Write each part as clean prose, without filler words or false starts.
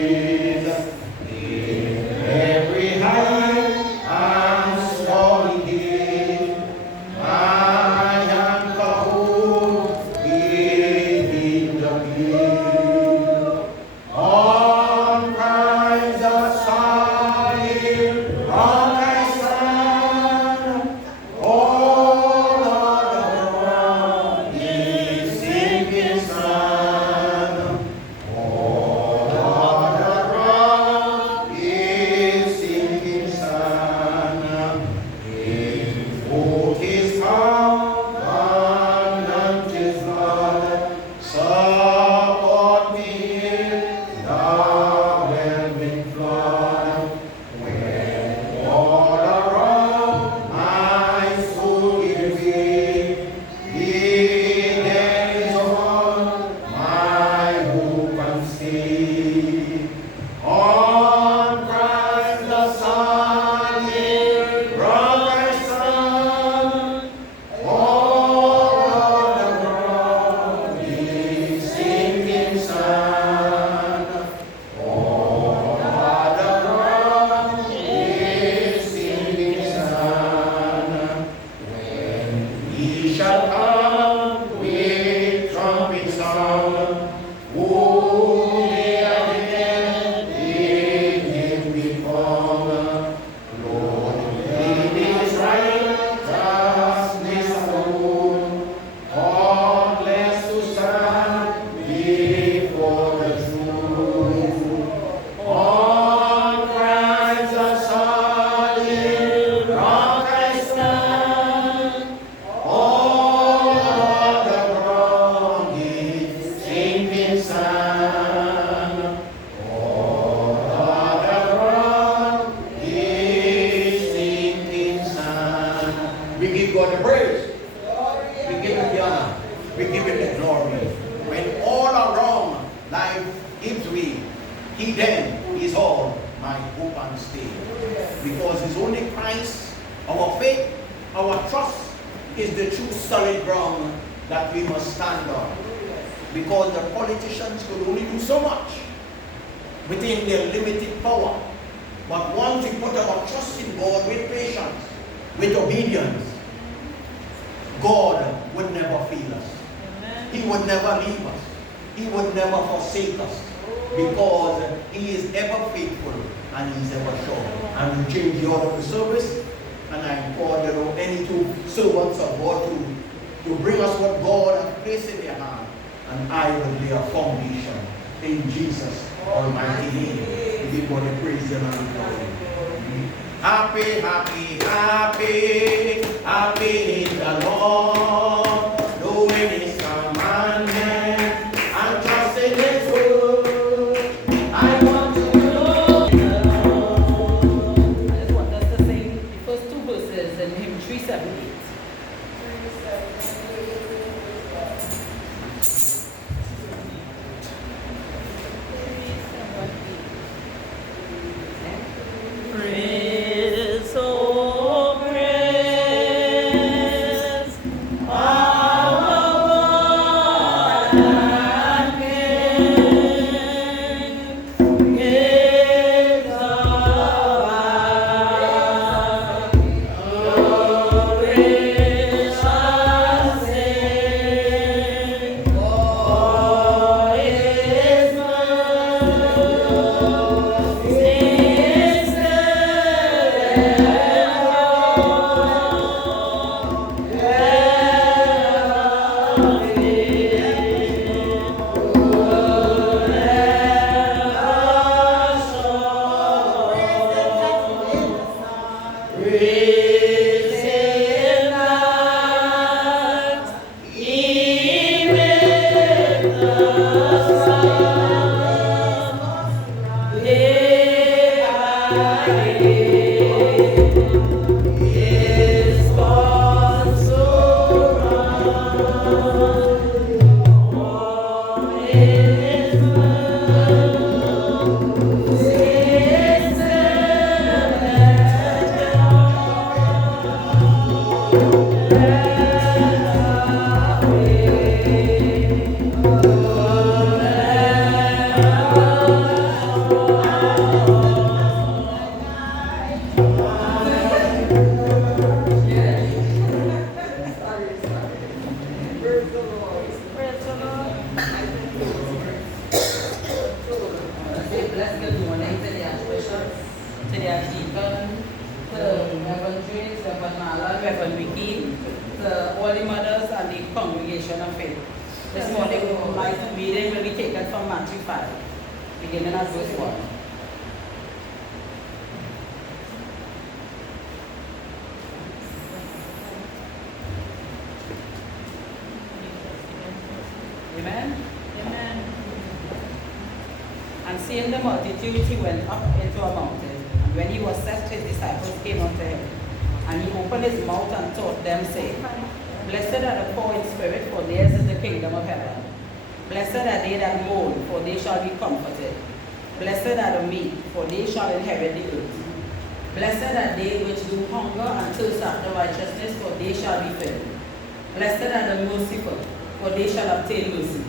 Every high and stormy gate, I am Kahul, giving the gate. On Christ the solid rock I stand, all other ground is sinking sand. All other ground is sinking sand. His foot is found, and his blood support me in the whelming flood. When all around my soul is weak, He then is on my hope and stay. On Christ the solid rock I stand. All other ground is sinking sand. All other ground is sinking sand. When He shall come with trumpet sound, who may again in Him be found? Lord, in His righteousness alone, faultless to stand before the throne. On Christ the solid rock I stand. All other ground is sinking sand. All other ground is sinking sand. We give God the praise. We give Him the honor. We give Him the glory. When all around life gives way, He then is all my hope and stay. Because it's only Christ, our faith, our trust is the true solid ground that we must stand on. Because the politicians could only do so much within their limited power. But once we put our trust in God with patience, with obedience, God would never fail us. He would never leave us. He would never forsake us. Because He is ever faithful and He is ever sure. And we change the order of the service. And I call any two servants of God to bring us what God has placed in their hand. And I will lay a foundation in Jesus' almighty name. We give God the praise and the glory. Happy, happy, happy, happy in the Lord, doing His commandment and trusting His word. I want to know the Lord. I just want us to sing the first two verses in hymn 378. Praise, oh praise, congregation of faith. This morning, my reading will be taken from Matthew 5, beginning at verse 1. Amen? Amen. And seeing the multitude, he went up into a mountain. And when he was set, his disciples came unto him. And he opened his mouth and taught them, saying, Blessed are the poor in spirit, for theirs is the kingdom of heaven. Blessed are they that mourn, for they shall be comforted. Blessed are the meek, for they shall inherit the earth. Blessed are they which do hunger and thirst after righteousness, for they shall be filled. Blessed are the merciful, for they shall obtain mercy.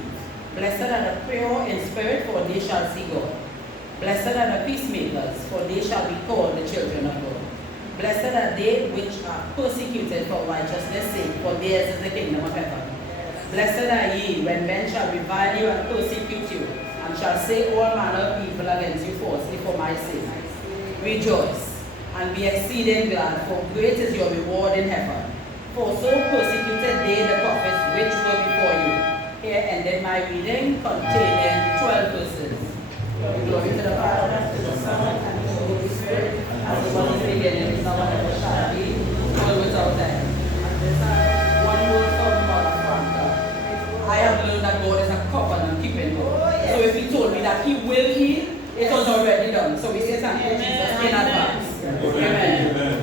Blessed are the pure in spirit, for they shall see God. Blessed are the peacemakers, for they shall be called the children of God. Blessed are they which are persecuted for righteousness' sake, for theirs is the kingdom of heaven. Blessed are ye when men shall revile you and persecute you, and shall say all manner of evil against you falsely for my sake. Rejoice, and be exceeding glad, for great is your reward in heaven. For so persecuted they the prophets which were before you. Here ended my reading, containing 12 verses. Glory to the Father, to the Son, and to the Holy Spirit, as it was in the beginning, is now and ever shall be, world without end. And this one word from Mother Franca. I have learned that God is a covenant keeping God. So if He told me that He will heal, it was already done. So we say thank you, Jesus, in advance. Amen.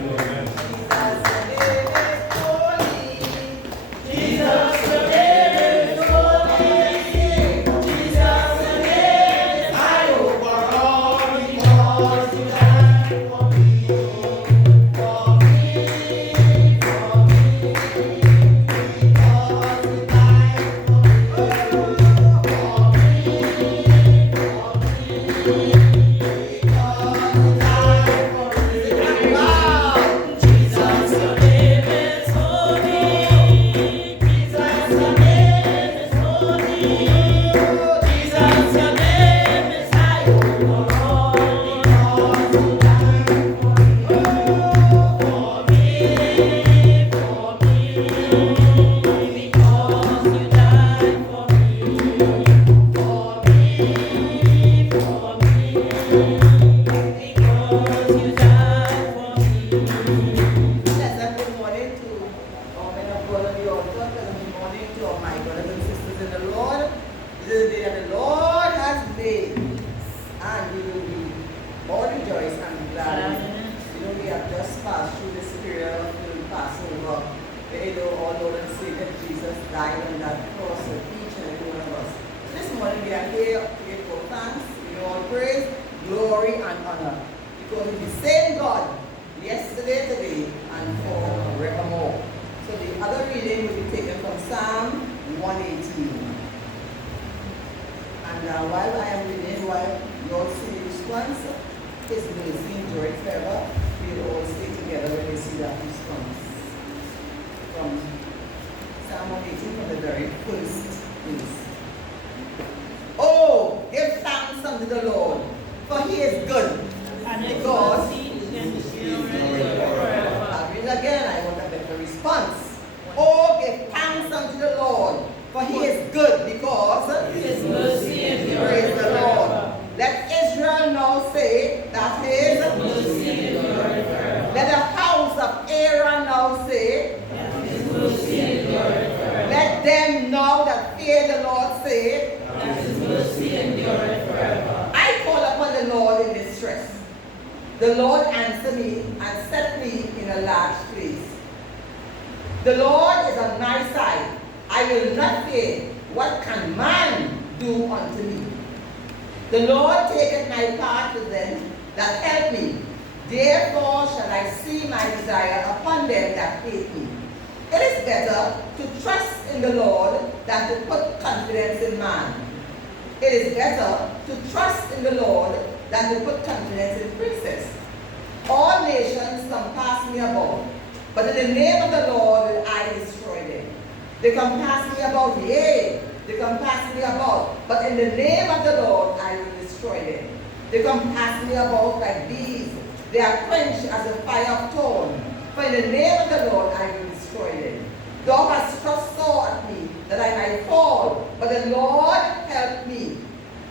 Thou hast thrust sore at me, that I might fall, but the Lord helped me.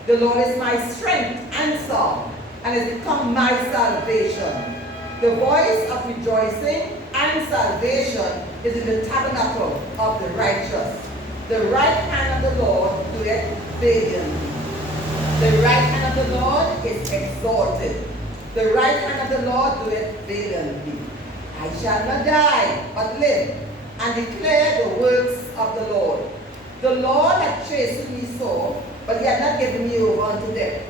The Lord is my strength and song, and has become my salvation. The voice of rejoicing and salvation is in the tabernacle of the righteous. The right hand of the Lord doeth valiantly. The right hand of the Lord is exalted. The right hand of the Lord doeth valiantly. I shall not die, but live, and declare the works of the Lord. The Lord hath chastened me sore, but he hath not given me over unto death.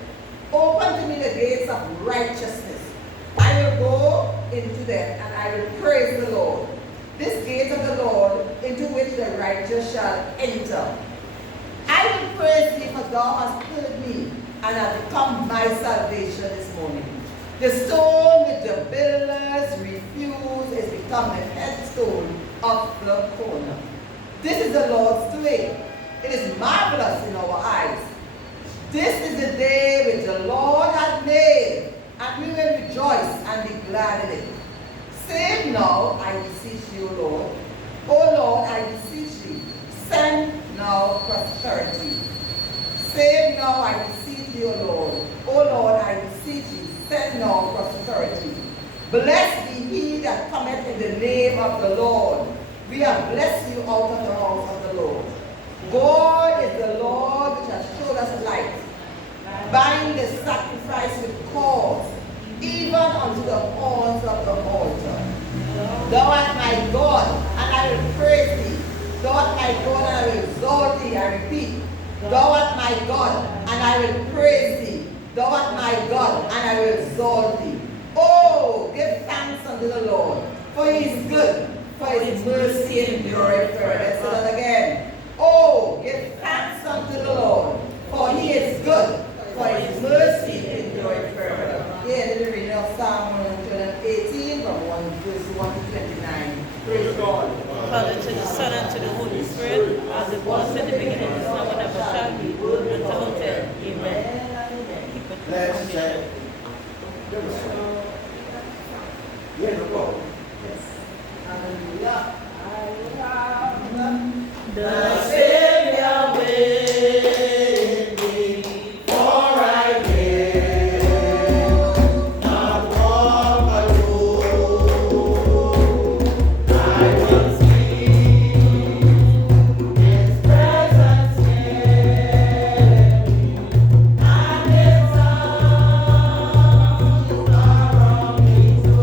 Open to me the gates of righteousness. I will go into them, and I will praise the Lord. This gate of the Lord, into which the righteous shall enter. I will praise thee, for thou hast heard me, and hast become my salvation this morning. The stone which the builders refused is become the headstone of the corner. This is the Lord's doing. It is marvelous in our eyes. This is the day which the Lord hath made, and we will rejoice and be glad in it. Save now, I beseech you, Lord. O Lord, I beseech thee, send now prosperity. Save now, I beseech thee, O Lord. O Lord, I beseech thee, send now prosperity. Blessed be he that cometh in the name of the Lord. We have blessed you out of the house of the Lord. God is the Lord which has showed us light. Bind the sacrifice with cords, even unto the horns of the altar. Thou art my God, and I will praise thee. Thou art my God, and I will exalt thee. I repeat, thou art my God, and I will praise thee. Thou art my God, and I will exalt thee. Oh, give thanks unto the Lord, for he is good, for his mercy endureth forever. Let's say that again. Oh, give thanks unto the Lord, for he is good, for his mercy endureth forever. Here the reading of Psalm 118 from verse 1 to 29. Praise God. Father, to the Son, and to the Holy Spirit, as it was in the beginning, is now, and ever shall be, world without end. Amen. Keep it Let's check. Yeah, no problem. Hallelujah. The Savior with me, For I will not walk alone. I will see his presence near me, and his arms around me so.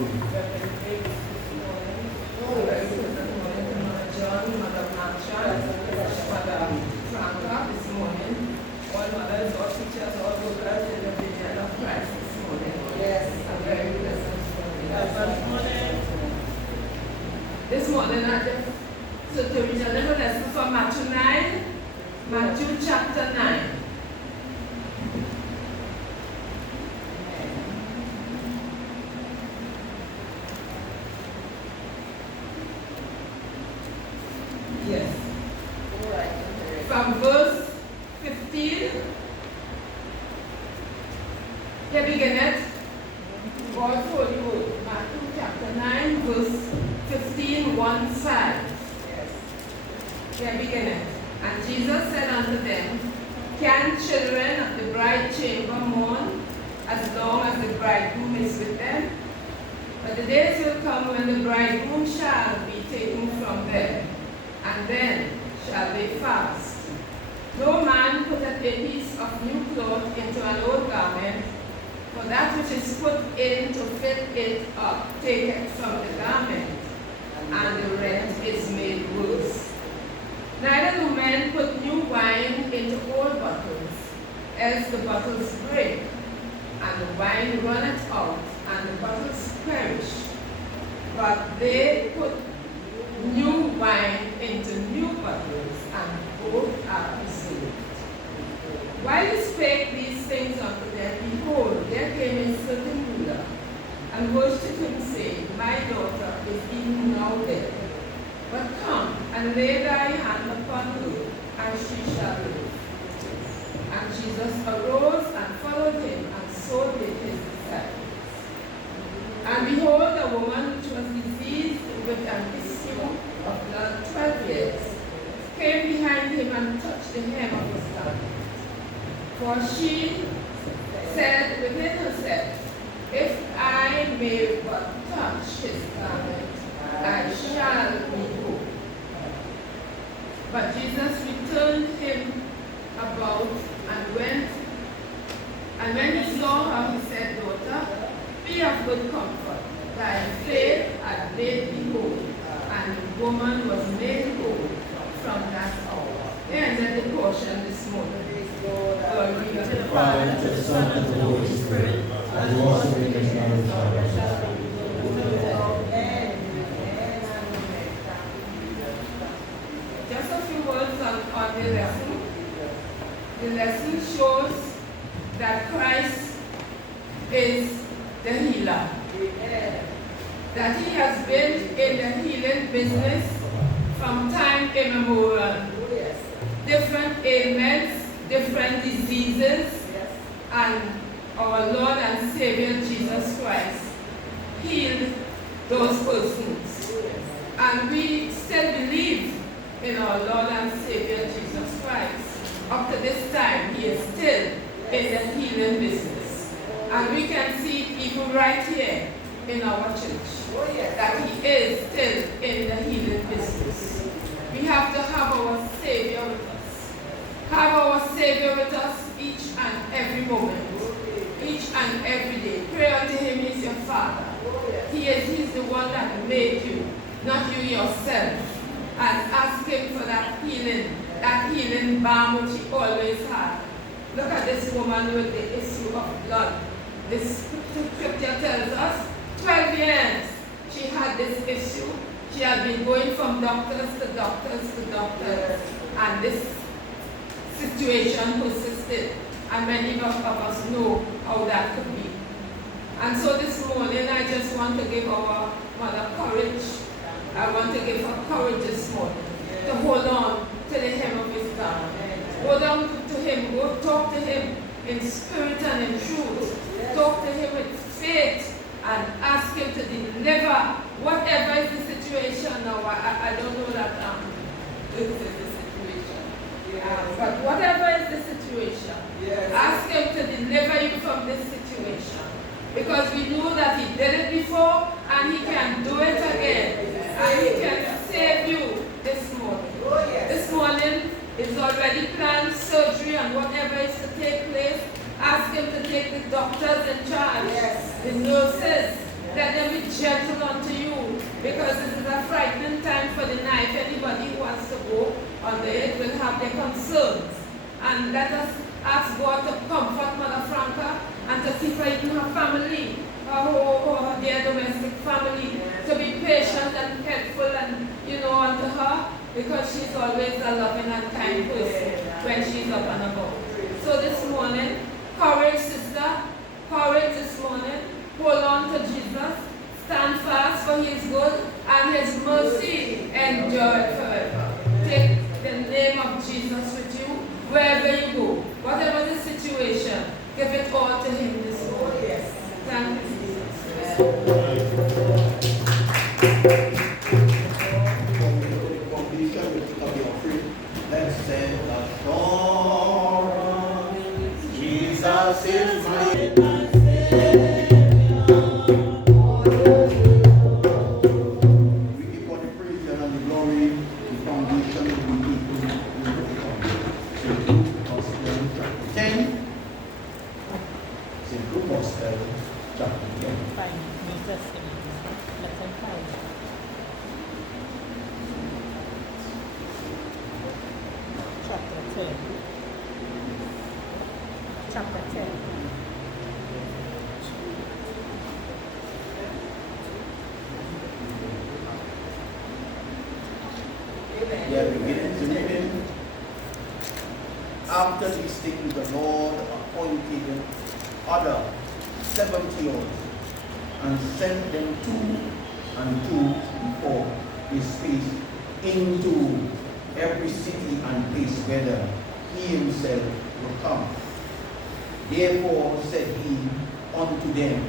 John, Mother Blanchard, Mother Franca this morning. All mothers, all teachers, all workers in the vision of Christ this morning. Yes, a very pleasant morning. This morning I just so to read a little lesson from Matthew 9, Matthew chapter 9. Yes. All right. From verse 15. Here beginneth God's holy word. Matthew chapter 9, verse 15, 1, 5. Yes. Here beginneth. And Jesus said unto them, Can children of the bride chamber mourn as long as the bridegroom is with them? But the days will come when the bridegroom shall be taken from them, and then shall they fast. No man putteth a piece of new cloth into an old garment, for that which is put in to fit it up taketh from the garment, and the rent is made worse. Neither do men put new wine into old bottles, else the bottles break, and the wine runneth out, and the bottles perish. But they put new wine into new bottles, and both are preserved. While he spake these things unto them, behold, there came a certain ruler, and worshipped him, saying, My daughter is even now dead. But come and lay thy hand upon her, and she shall live. And Jesus arose and followed him, and so did his disciples. And behold, a woman which was diseased with an issue of blood 12 years came behind him and touched the hem of his garment. For she said within herself, If I may but touch his garment, I shall be whole. But Jesus returned him about and went, and when he saw her, he said, Daughter, be of good comfort. Thy faith hath made thee whole. And the woman was made whole from that hour. They ended the portion this morning. Glory be to the Father, to the Son, and to the Holy Spirit. As it was in the beginning, now and forever. Just a few words on the lesson. The lesson shows that Christ is the healer. That he has been in the healing business from time immemorial. Different ailments, different diseases, and our Lord and Savior Jesus Christ healed those persons. And we still believe in our Lord and Savior Jesus Christ. Up to this time, he is still in the healing business. And we can see it even right here in our church, that he is still in the healing business. We have to have our Savior with us. Have our Savior with us each and every moment, each and every day. Pray unto him, he's your Father. He's the one that made you, not you yourself. And ask him for that healing balm which he always had. Look at this woman with the issue of blood. This scripture tells us 12 years she had this issue. She had been going from doctors to doctors to doctors, and this situation persisted. And many of us know how that could be. And so this morning, I just want to give our mother courage. I want to give her courage this morning to hold on to the hem of his garment. Hold on to him. Go talk to him in spirit and in truth. Talk to him with faith and ask him to deliver whatever is the situation now. I don't know that this is the situation. But whatever is the situation, ask him to deliver you from this situation. Because we know that he did it before and he can do it again. And he can save you this morning. This morning is already planned surgery and whatever is to take place. Ask him to take the doctors in charge, the nurses, Let them be gentle unto you, because this is a frightening time for the night. Anybody who wants to go on the earth will have their concerns. And let us ask God to comfort Mother Franca and to keep her in her family, their domestic family, to be patient and helpful and, unto her, because she's always a loving and kind person when she's up and about. So this morning, courage, sister, courage this morning. Hold on to Jesus. Stand fast, for He is good, and His mercy endureth forever. Take the name of Jesus with you wherever you go. Whatever the situation, give it all to Him this morning. Yes. Thank you, Jesus. Completion, we pick up the offering. Let's sing assurance. Jesus is my Chapter 10. We are beginning to read. After these things, the Lord appointed other 70 and sent them 2 and 2 before His face into every city and place whither He Himself will come. Therefore said He unto them,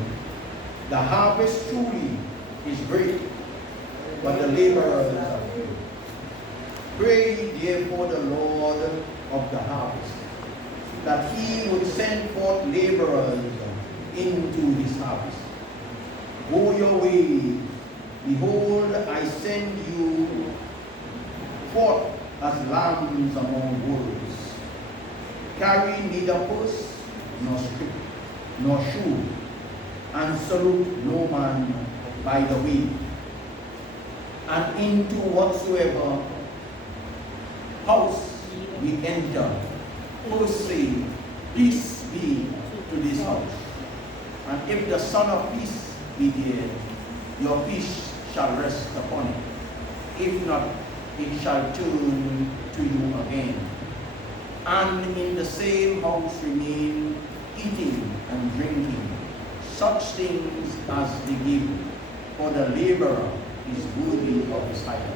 the harvest truly is great, but the laborers are few. Pray therefore the Lord of the harvest, that He would send forth laborers into His harvest. Go your way, behold, I send you forth as lambs among wolves. Carry neither purse, nor scrip, nor shoe, and salute no man by the way. And into whatsoever house we enter, first say, peace be to this house. And if the Son of Peace be there, your peace shall rest upon it. If not, it shall turn to you again. And in the same house remain, eating and drinking, such things as they give, for the laborer is worthy of his hire.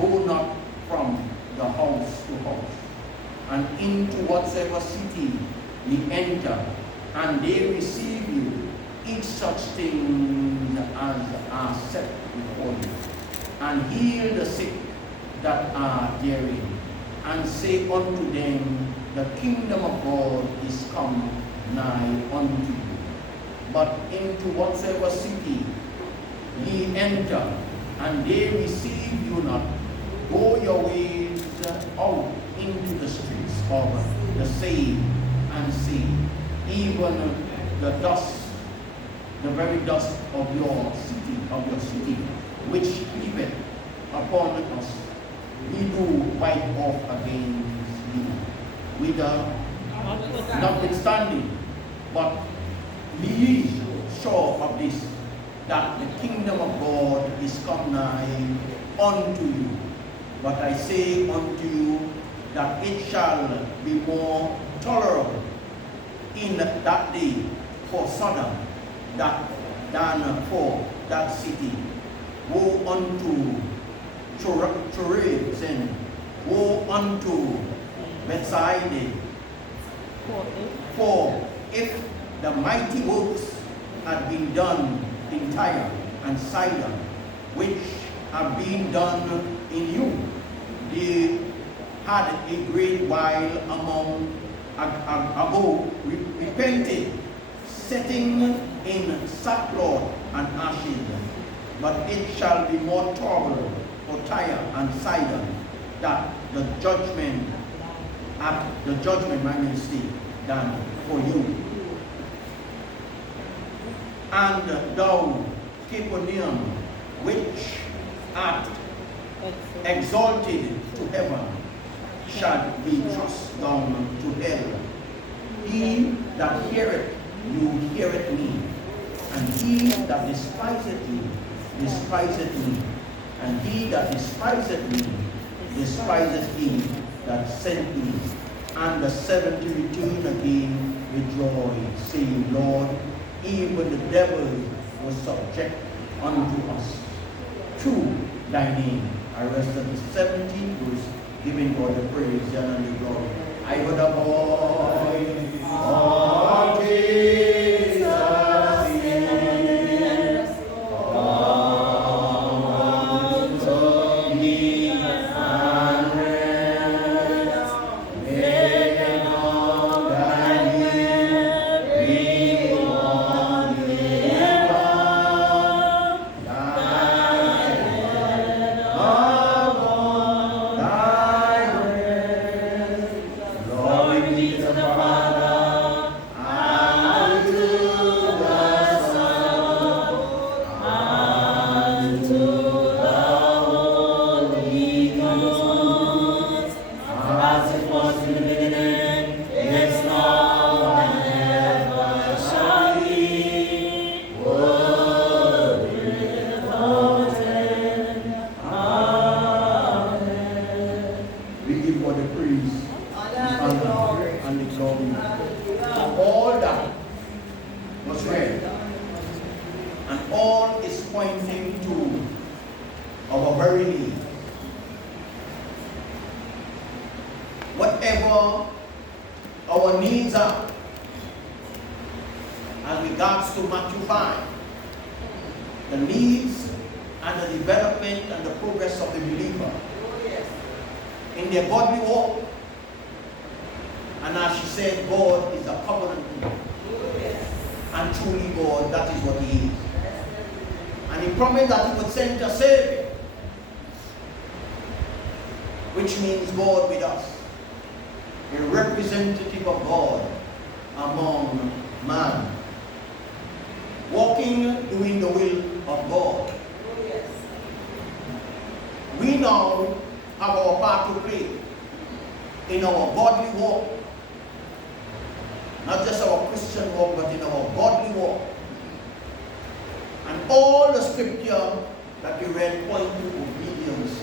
Go not from the house to house, and into whatsoever city ye enter, and they receive you, eat such things as are set before you, and heal the sick that are therein, and say unto them, the kingdom of God is come nigh unto you. But into whatsoever city ye enter, and they receive you not, go your ways out into the streets of the same, and say, even the dust, the very dust of your city, which creepeth upon us, we do wipe off against you. Notwithstanding, but be ye sure of this, that the kingdom of God is come nigh unto you. But I say unto you, that it shall be more tolerable in that day for Sodom than for that city. Woe unto Chorazin, woe unto Bethsaida. For if the mighty works had been done in Tyre and Sidon, which have been done in you, they had a great while ago repented, setting in sackcloth and ashes. But it shall be more tolerable for Tyre and Sidon, that the judgment my ministry, than for you. And thou, Capernaum, which art exalted to heaven, shall be thrust down to hell. He that heareth you heareth me, and he that despiseth you despiseth me, and he that despiseth me despiseth him that sent me. And the 70 returned again with joy, saying, Lord, even the devil was subject unto us through thy name. I rest at the 17th verse, giving God the praise and the glory. I would avoid all Jesus is unto me and rest, making all thy weary one live on thy head upon thy rest. Glory be to the Father, and to the Son, and to the Holy Ghost, as it was in the beginning, is now, and ever shall be, world without end. Amen. We give God the praise and the glory for all that was read, and all is pointing to our very need. Whatever our needs are, as regards to Matthew 5, the needs and the development and the progress of the believer in their godly walk. And as she said, God is a covenant keeper. And truly God, that is what he is. And he promised that he would send a Savior, which means God with us, a representative of God among man, walking, doing the will of God. We now have our part to play in our godly walk, not just our Christian walk, but in our godly walk. And all the scripture that we read point to obedience.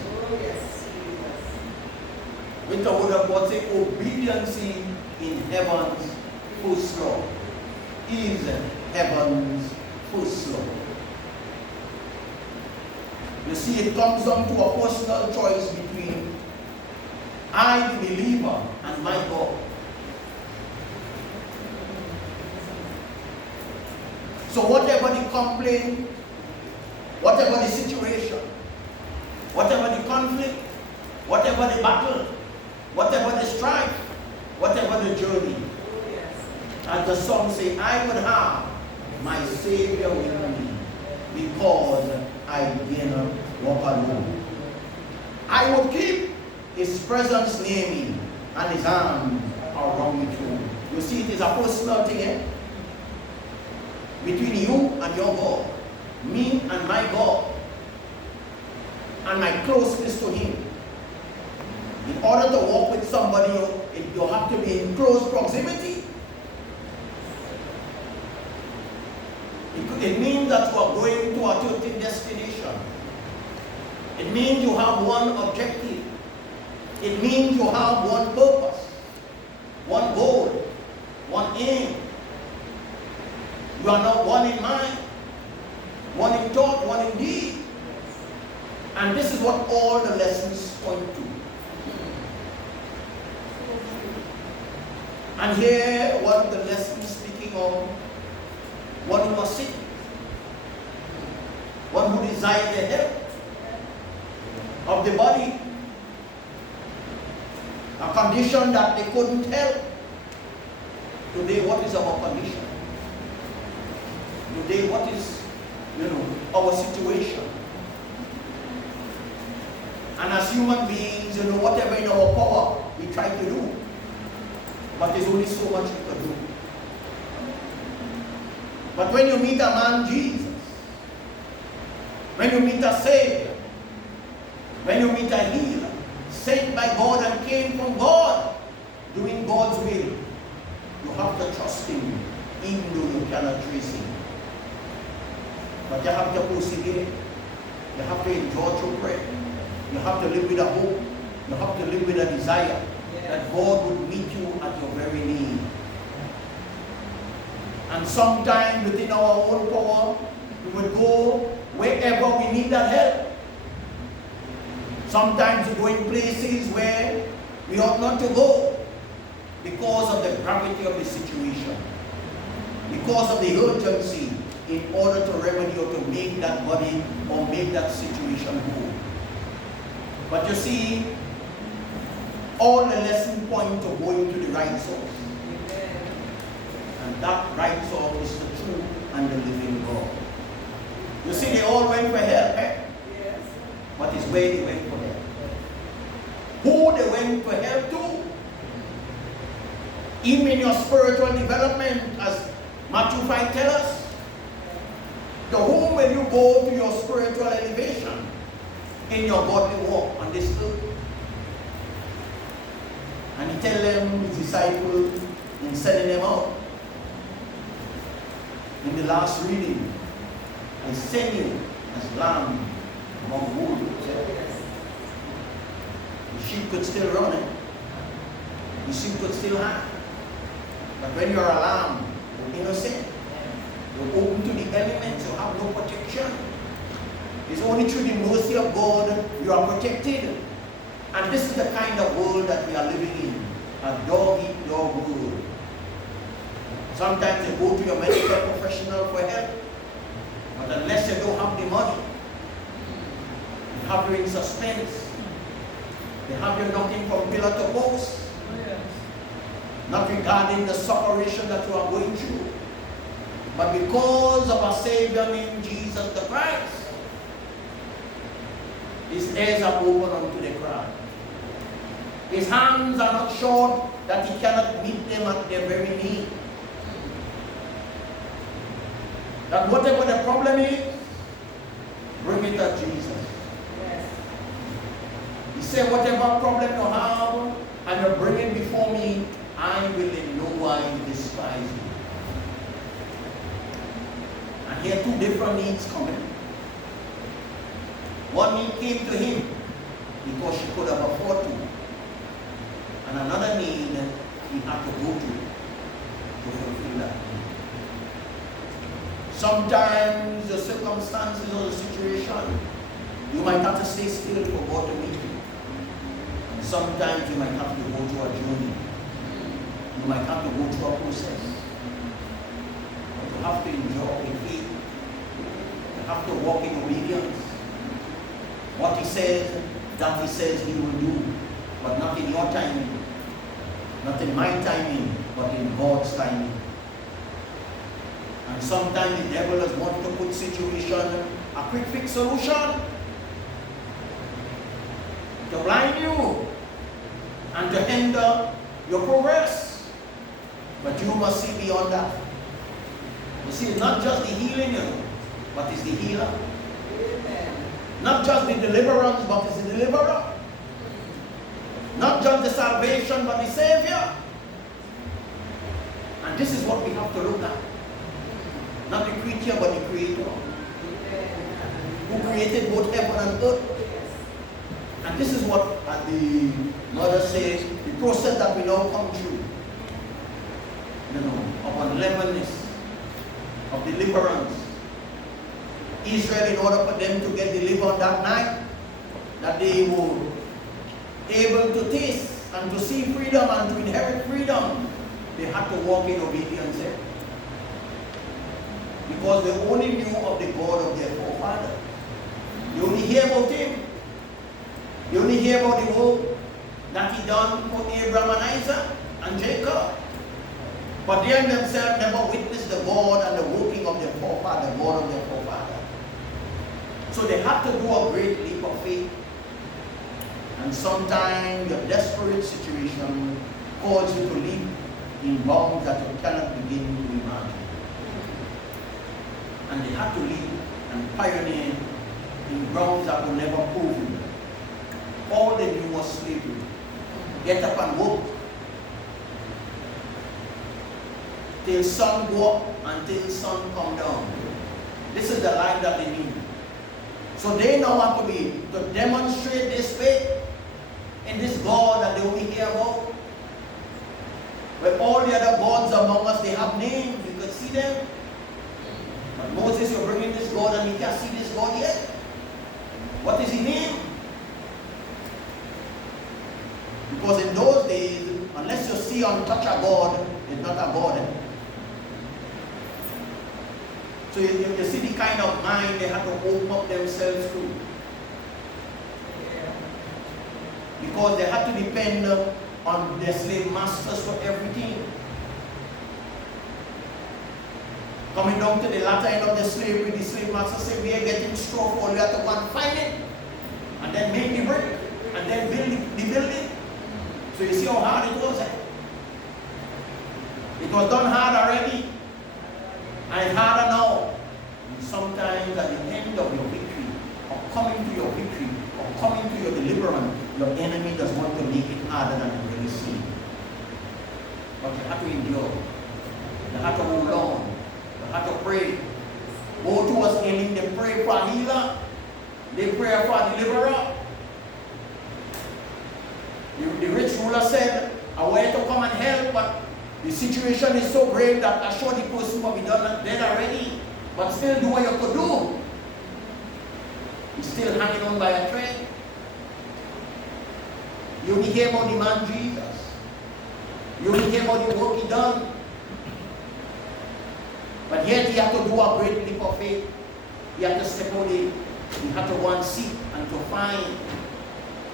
With the word of God say, obedience in heaven's first law is heaven's first law. You see, it comes down to a personal choice between I, the believer, and my God. So whatever the complaint, whatever the situation, whatever the conflict, whatever the battle, whatever the strife, whatever the journey, as the song say, I would have my Savior with me, because I dare not walk alone. I would keep his presence near me, and his arms around me too. You see, it is a personal thing, eh? Between you and your God, me and my God, and my closeness to him. In order to walk with somebody, you have to be in close proximity. It means that you are going to a certain destination. It means you have one objective. It means you have one purpose, one goal, one aim. You are not one in mind, one in thought, one in deed. And this is what all the lessons point to. And here, one of the lessons speaking of one who was sick, one who desired the health of the body, a condition that they couldn't help. Today, what is our condition? Today, what is, our situation? And as human beings, whatever in our power, we try to do. But there's only so much we can do. But when you meet a man, Jesus, when you meet a Savior, when you meet a healer, sent by God and came from God, doing God's will, you have to trust Him, even though you cannot trace Him. But you have to persevere. You have to endure through prayer. You have to live with a hope. You have to live with a desire that God would meet you at your very need. And sometimes within our own power, we would go wherever we need that help. Sometimes we go in places where we ought not to go because of the gravity of the situation, because of the urgency in order to remedy or to make that body or make that situation whole. But you see, all the lesson point to going to the right source. And that right source is the true and the living God. You see, they all went for help, eh? Yes. What is where they went for help? Who they went for help to? Even in your spiritual development, as Matthew 5 tells us, to whom will you go to your spiritual elevation in your godly walk on this earth? And he tells them, his disciples, in sending them out, in the last reading, I send you as lamb among wolves. The sheep could still run it. The sheep could still hide. But when you're a lamb, you're innocent. You're open to the elements. You have no protection. It's only through the mercy of God you are protected. And this is the kind of world that we are living in. A dog-eat-dog world. Sometimes you go to your medical professional for help. But unless you don't have the money, you have you in suspense. They have you knocking from pillar to post. Not regarding the separation that you are going through. But because of our Savior named Jesus the Christ, His ears are open unto the cry. His hands are not short that He cannot meet them at their very need. That whatever the problem is, bring it to Jesus. Yes. He said, whatever problem you have, and you bring it before me, I will in no wise despise you. And here two different needs coming. One need came to him because she could have afforded to. And another need he had to go to fulfill that need. Sometimes the circumstances or the situation, you might have to stay still for God to meet you. And sometimes you might have to go through a journey. You might have to go through a process. But you have to endure in faith. You have to walk in obedience. What He says, that He says He will do. But not in your timing. Not in my timing, but in God's timing. And sometimes the devil has wanted to put situation, a quick fix solution, to blind you and to hinder your progress. But you must see beyond that. You see, it's not just the healing, but it's the healer. Amen. Not just the deliverance, but it's the deliverer. Not just the salvation, but the Savior. And this is what we have to look at. Not the creature, but the Creator. Who created both heaven and earth. And this is what the mother says, the process that we now come through. Of unleavenness, of deliverance. Israel, in order for them to get delivered that night, that they were able to taste and to see freedom and to inherit freedom, they had to walk in obedience. Because they only knew of the God of their forefather. They only hear about Him. They only hear about the work that He done for Abraham and Isaac and Jacob. But they themselves never witnessed the God and the working of their forefather, the God of their forefather. So they had to do a great leap of faith. And sometimes your desperate situation calls you to leap in bounds that you cannot begin to imagine. And they had to lead and pioneer in grounds that were never proven. All they knew was slavery. Get up and work. Till sun go up until sun come down. This is the life that they knew. So they now want to demonstrate this faith in this God that they only hear about. But all the other gods among us, they have names. You can see them. But Moses, you're bringing this God and you can't see this God yet. What is his name? Because in those days, unless you see and touch a God, it's not a God. So you see the kind of mind they had to open up themselves to. Because they had to depend on their slave masters for everything. Coming down to the latter end of the slavery, the slave master said, we are getting straw for you have to go and find it. And then make the brick. And then build the building. So you see how hard it was. It was done hard already. And it's harder now. And sometimes at the end of your victory, or coming to your victory, or coming to your deliverance, your enemy does want to make it harder than it really seems. But you have to endure. You have to hold on. You have to pray. Go to us healing, they pray for a healer. They pray for a deliverer. The rich ruler said, I want to come and help, but the situation is so grave that I'm sure the person will be dead already. But still do what you could do. He's still hanging on by a thread. You only hear about the man Jesus. You only hear about the work he done. But yet he had to do a great leap of faith. He had to step out in. He had to go and seek and to find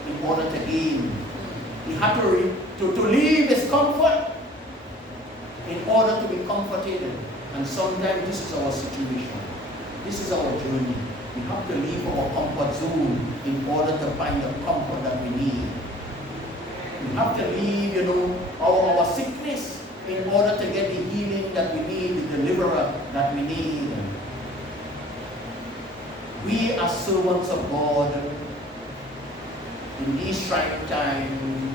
in order to gain. He had to leave his comfort in order to be comforted. And sometimes this is our situation. This is our journey. We have to leave our comfort zone in order to find the comfort that we need. We have to leave, our sickness in order to get the healing that we need, the deliverer that we need. We are servants of God in these trying times,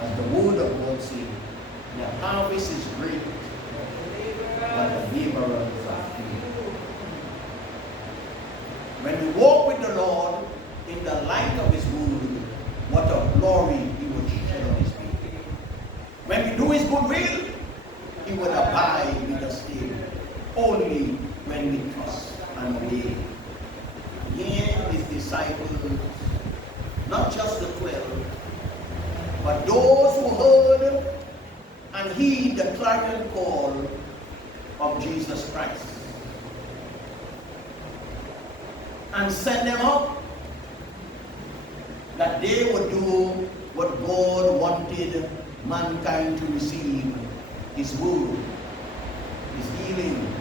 as the word of God says, the harvest is great, but the laborers are few. When we walk with the Lord in the light of his word, what a glory he will shed on his people. When we do his good will, he will abide with us still, only when we trust and obey. Here his disciples, not just the 12, but those who heard and heed the clarion call of Jesus Christ, and send them out, that they would do what God wanted mankind to receive: his word, his healing,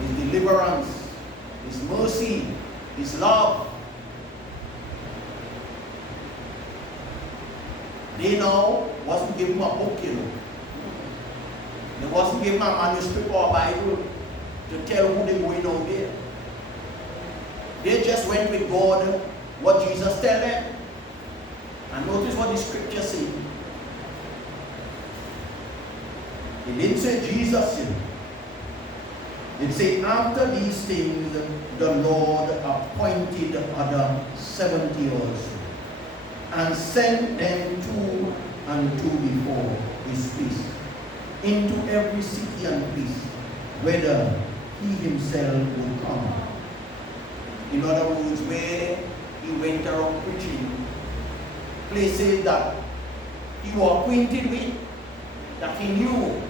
his deliverance, his mercy, his love. They now wasn't given a book, They wasn't given a manuscript or a Bible to tell who they're going out there. They just went with God, what Jesus told them. And notice what the scripture says. It didn't say Jesus said. It said, after these things, the Lord appointed other 70 also, and sent them two and two before his face, into every city and place, whither he himself would come. In other words, where he went around preaching, places that he was acquainted with, that he knew.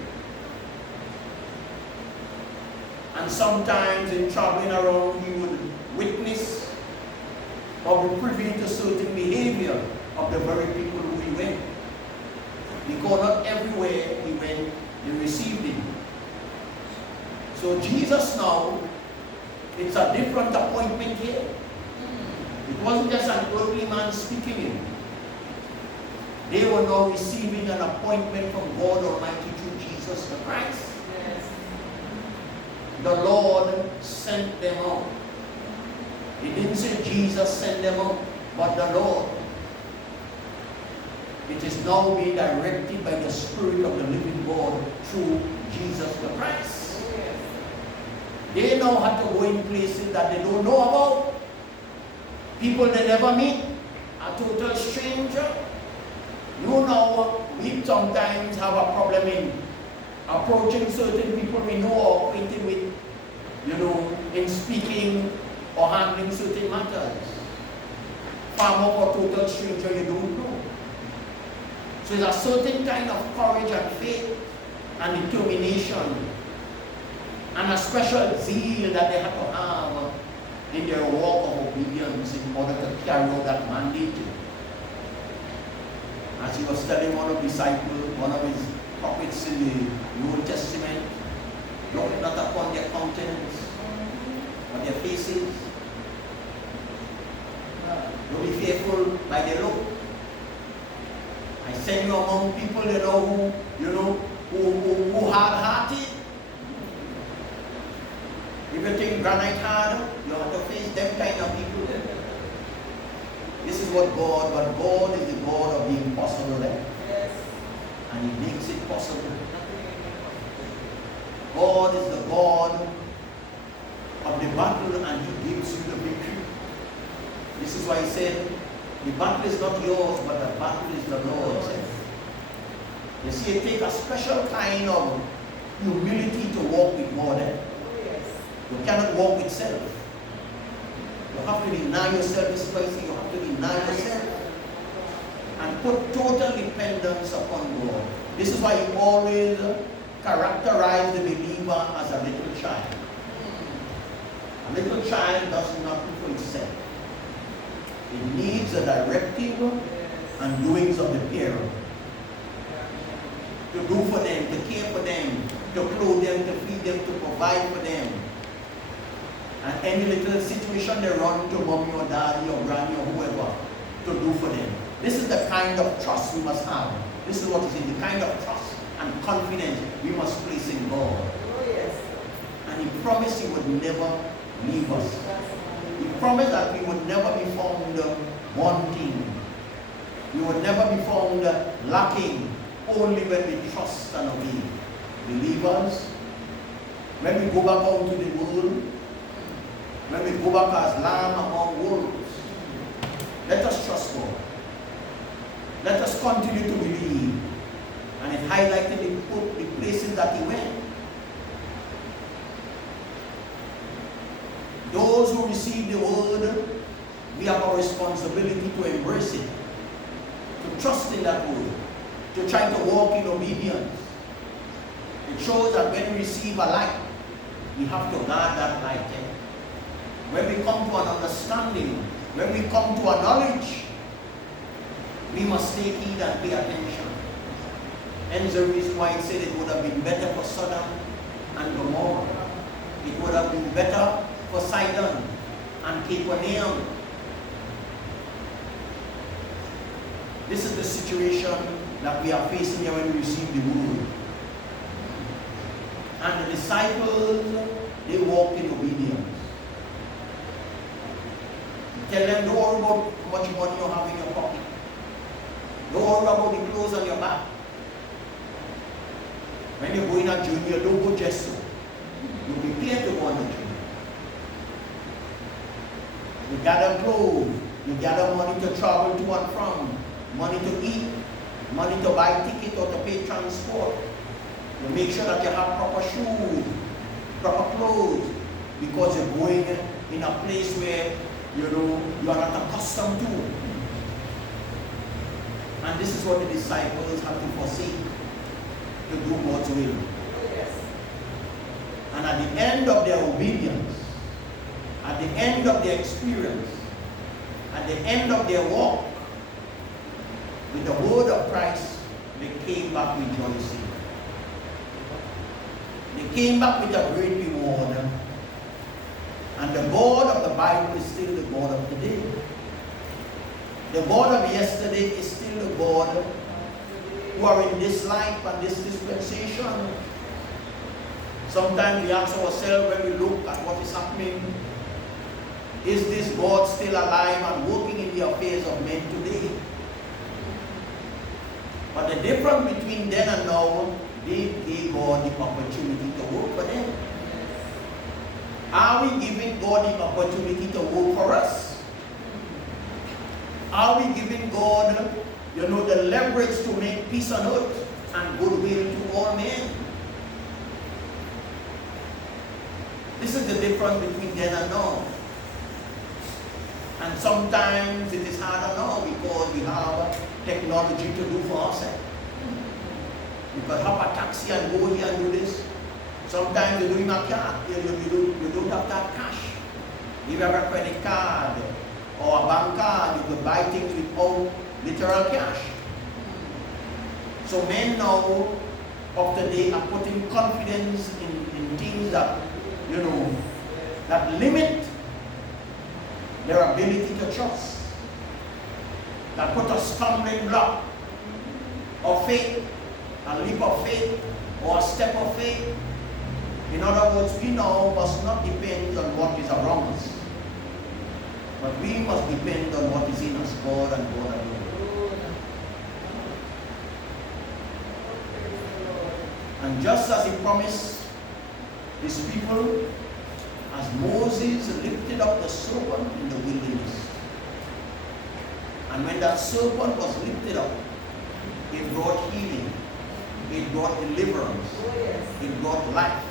And sometimes in traveling around, he would witness or be privy to certain behavior of the very people who he went. Because not everywhere he went, they received him. So Jesus now, it's a different appointment here. It wasn't just an earthly man speaking in. They were now receiving an appointment from God Almighty through Jesus the Christ. the Lord sent them out. He didn't say Jesus sent them out, but the Lord. It is now being directed by the Spirit of the living God through Jesus the Christ. They now have to go in places that they don't know about. People they never meet. A total stranger. You know, we sometimes have a problem in approaching certain people we know or acquainted with, you know, in speaking or handling certain matters. Far more for total stranger you don't know. So there's a certain kind of courage and faith and determination and a special zeal that they have to have in their walk of obedience in order to carry out that mandate. As he was telling one of his disciples, one of his prophets in the Old Testament, look not upon their countenance, but their faces. Don't be fearful by their look. I send you among people, who hard-hearted. If you think granite hard, you have to face them kind of people. This is what God is the God of the impossible. Yes. And He makes it possible. God is the God of the battle and He gives you the victory. This is why He said, the battle is not yours, but the battle is the Lord's. You see, it takes a special kind of humility to walk with God. You cannot walk with self. You have to deny yourself, this is why I say you have to deny yourself and put total dependence upon God. This is why He always characterize the believer as a little child. A little child does nothing for itself. It needs a directive and doings of the parent. To do for them, to care for them, to clothe them, to feed them, to provide for them. And any little situation they run to mommy or daddy or granny or whoever to do for them. This is the kind of trust we must have. This is what is in the kind of trust and confidence we must place in God. Oh, yes. And He promised He would never leave us. He promised that we would never be found wanting. We would never be found lacking, only when we trust and obey. Believers, when we go back out to the world, when we go back as lamb among wolves, let us trust God. Let us continue to believe. And it highlighted the places that He went. Those who receive the word, we have a responsibility to embrace it, to trust in that word, to try to walk in obedience. It shows that when we receive a light, we have to guard that light. When we come to an understanding, when we come to a knowledge, we must take heed and pay attention. Hence the reason why it said it would have been better for Sodom and Gomorrah. It would have been better for Sidon and Capernaum. This is the situation that we are facing here when we receive the word. And the disciples, they walked in obedience. Tell them, don't worry about how much money you have in your pocket. Don't worry about the clothes on your back. When you go in a journey, you don't go just so. You prepare to go on the journey. You gather clothes, you gather money to travel to and from, money to eat, money to buy ticket or to pay transport. You make sure that you have proper shoes, proper clothes, because you're going in a place where you are not accustomed to. And this is what the disciples have to forsake to do God's will. Yes. And at the end of their obedience, at the end of their experience, at the end of their walk with the word of Christ, they came back rejoicing. They came back with a great reward. And the God of the Bible is still the God of today. The God of yesterday is still the God who are in this life and this dispensation. Sometimes we ask ourselves when we look at what is happening, is this God still alive and working in the affairs of men today? But the difference between then and now, they gave God the opportunity to work for them. Are we giving God the opportunity to work for us? Are we giving God, the leverage to make peace on earth and goodwill to all men? This is the difference between then and now. And sometimes it is harder now because we have technology to do for ourselves. You can have a taxi and go here and do this. Sometimes you do in a card, you don't have that cash. If you have a credit card or a bank card, you could buy things without literal cash. So men now of today are putting confidence in things that, that limit their ability to trust. That put a stumbling block of faith, a leap of faith, or a step of faith. In other words, we now must not depend on what is around us, but we must depend on what is in us, God and God alone. And just as He promised His people, as Moses lifted up the serpent in the wilderness, and when that serpent was lifted up, it brought healing, it brought deliverance, it brought life,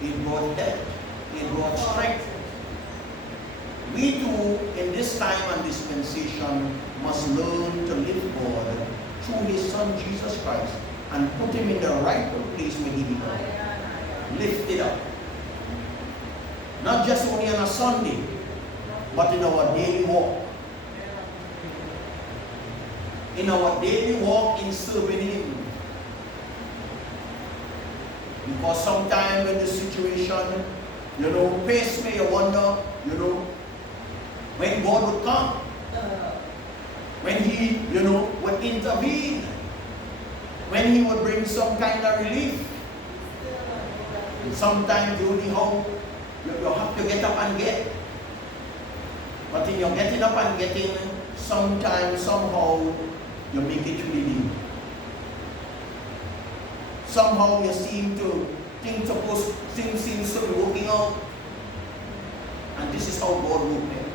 it brought death, it brought strength. We too, in this time and dispensation, must learn to live God through His Son Jesus Christ and put Him in the rightful place where He belongs. Lift it up. Not just only on a Sunday, but in our daily walk. In our daily walk in serving Him. Because sometimes when the situation, pace me, you wonder, when God would come, when He, would intervene, when He would bring some kind of relief. And sometimes you have to get up and get. But in your getting up and getting, sometimes, somehow, you make it really. Somehow you seem to things seems to be working out. And this is how God works.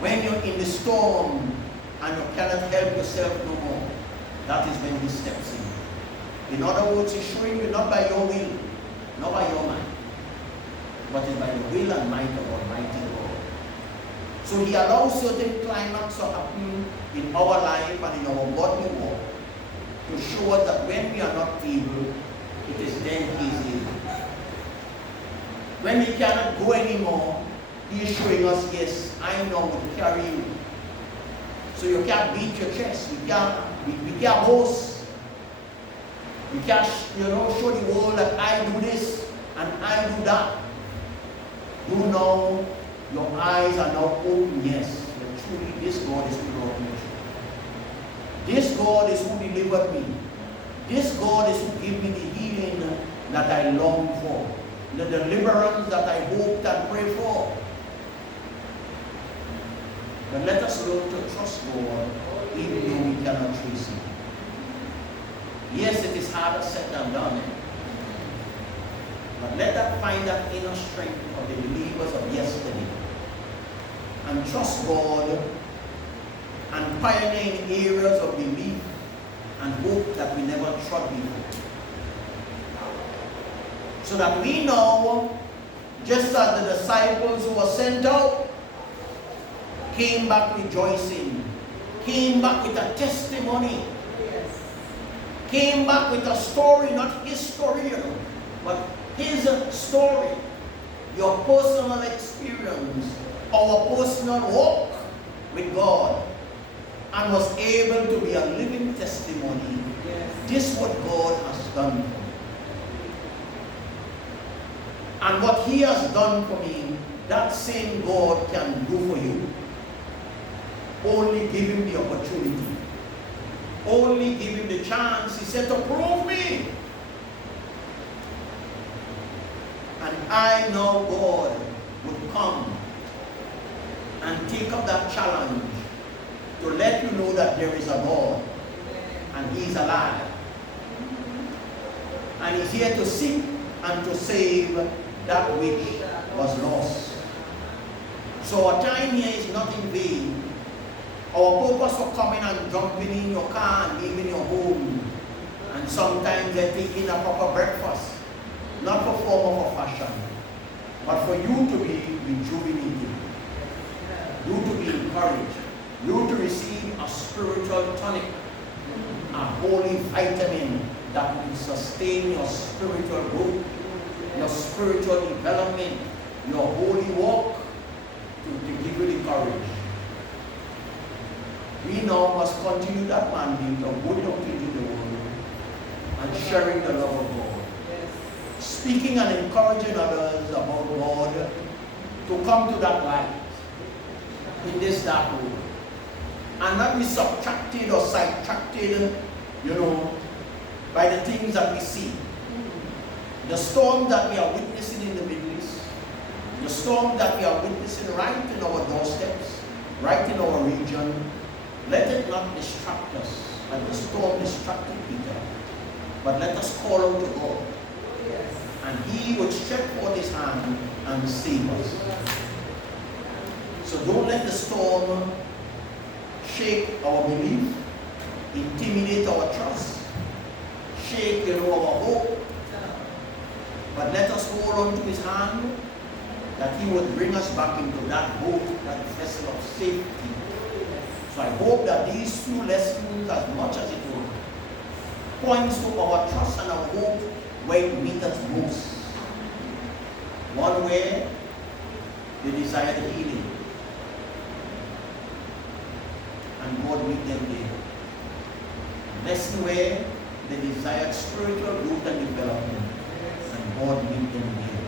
When you're in the storm and you cannot help yourself no more, that is when He steps in. In other words, He's showing you not by your will, not by your mind, but it's by the will and might of Almighty God. So He allows certain climax to happen in our life and in our godly walk to show us that when we are not able, it is then He is able. When we cannot go anymore, He is showing us, yes, I know how to carry you. So you can't beat your chest, we can't boast. You can't, show the world that I do this and I do that. You know, your eyes are now open, yes, but truly this God is who brought me through. This God is who delivered me. This God is who gave me the healing that I long for, the deliverance that I hoped and prayed for. But let us learn to trust God even though we cannot trace Him. Yes, it is harder said than done. But let us find that inner strength of the believers of yesterday and trust God and pioneer in areas of belief and hope that we never trod before. So that we know, just as the disciples who were sent out came back rejoicing, came back with a testimony, came back with a story, not his story, but his story, your personal experience, our personal walk with God, and was able to be a living testimony. This is what God has done for me. And what He has done for me, that same God can do for you. Only give Him the opportunity. Only give Him the chance. He said to prove me. time now God would come and take up that challenge to let you know that there is a God and He is alive. And He's here to seek and to save that which was lost. So our time here is not in vain. Our purpose for coming and jumping in your car and leaving your home, and sometimes they're taking a proper breakfast, not for form or for fashion, but for you to be rejuvenated, you to be encouraged, you to receive a spiritual tonic, a holy vitamin that will sustain your spiritual growth, your spiritual development, your holy walk, to give you the courage. We now must continue that mandate of going out into the world and sharing the love of God. Speaking and encouraging others about God to come to that light in this dark world. And not be subtracted or sidetracked, by the things that we see. The storm that we are witnessing in the Middle East, the storm that we are witnessing right in our doorsteps, right in our region, let it not distract us, like the storm distracted Peter. But let us call out to God, and He would stretch forth His hand and save us. So don't let the storm shake our belief, intimidate our trust, shake our hope. But let us hold on to His hand, that He would bring us back into that boat, that vessel of safety. So I hope that these two lessons, as much as it will, points to our trust and our hope where it meets us most. One where they desire the healing, and God meet them there. Lesson where they desired spiritual growth and development, and God meet them there.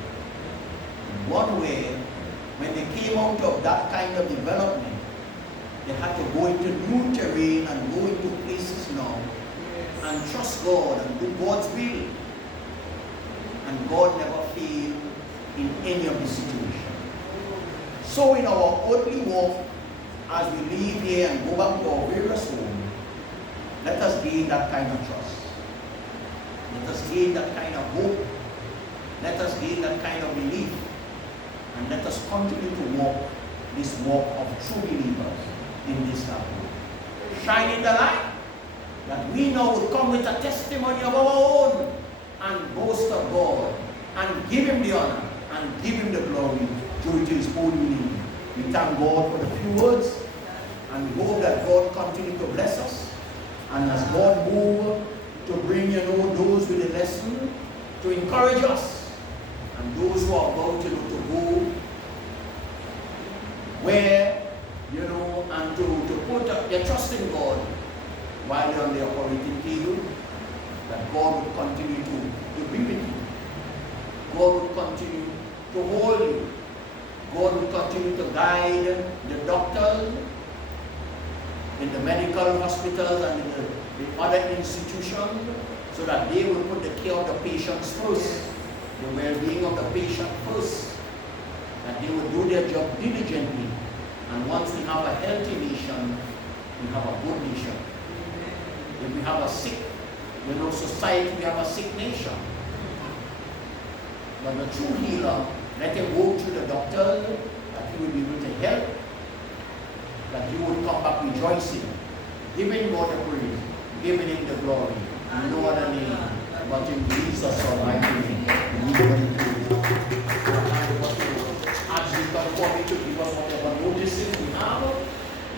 And one where, when they came out of that kind of development, they had to go into new terrain and go into places now and trust God and do God's will. And God never failed in any of the situation. So in our earthly walk, as we leave here and go back to our various homes, let us gain that kind of trust. Let us gain that kind of hope. Let us gain that kind of belief. And let us continue to walk this walk of true believers in this life. Shining the light, that we now will come with a testimony of our own and boast of God and give Him the honor and give Him the glory due to His holy name. We thank God for the few words, and we hope that God continue to bless us, and as God move to bring those with the lesson to encourage us, and those who are about to go where and to put their trust in God while they're on the operating table, that God will continue to be with you. God will continue to hold you. God will continue to guide the doctors in the medical hospitals and in the other institutions, so that they will put the care of the patients first, the well-being of the patient first, that they will do their job diligently. And once we have a healthy nation, we have a good nation. If we have a sick, society, we have a sick nation. But the true healer, let him go through the doctor, that he will be able to help, that he will come back rejoicing, giving God the praise, giving Him the glory. In no other name, but in Jesus' almighty name. As we come forward to give us whatever notices we have,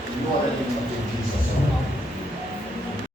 in no other name but in Jesus' almighty name.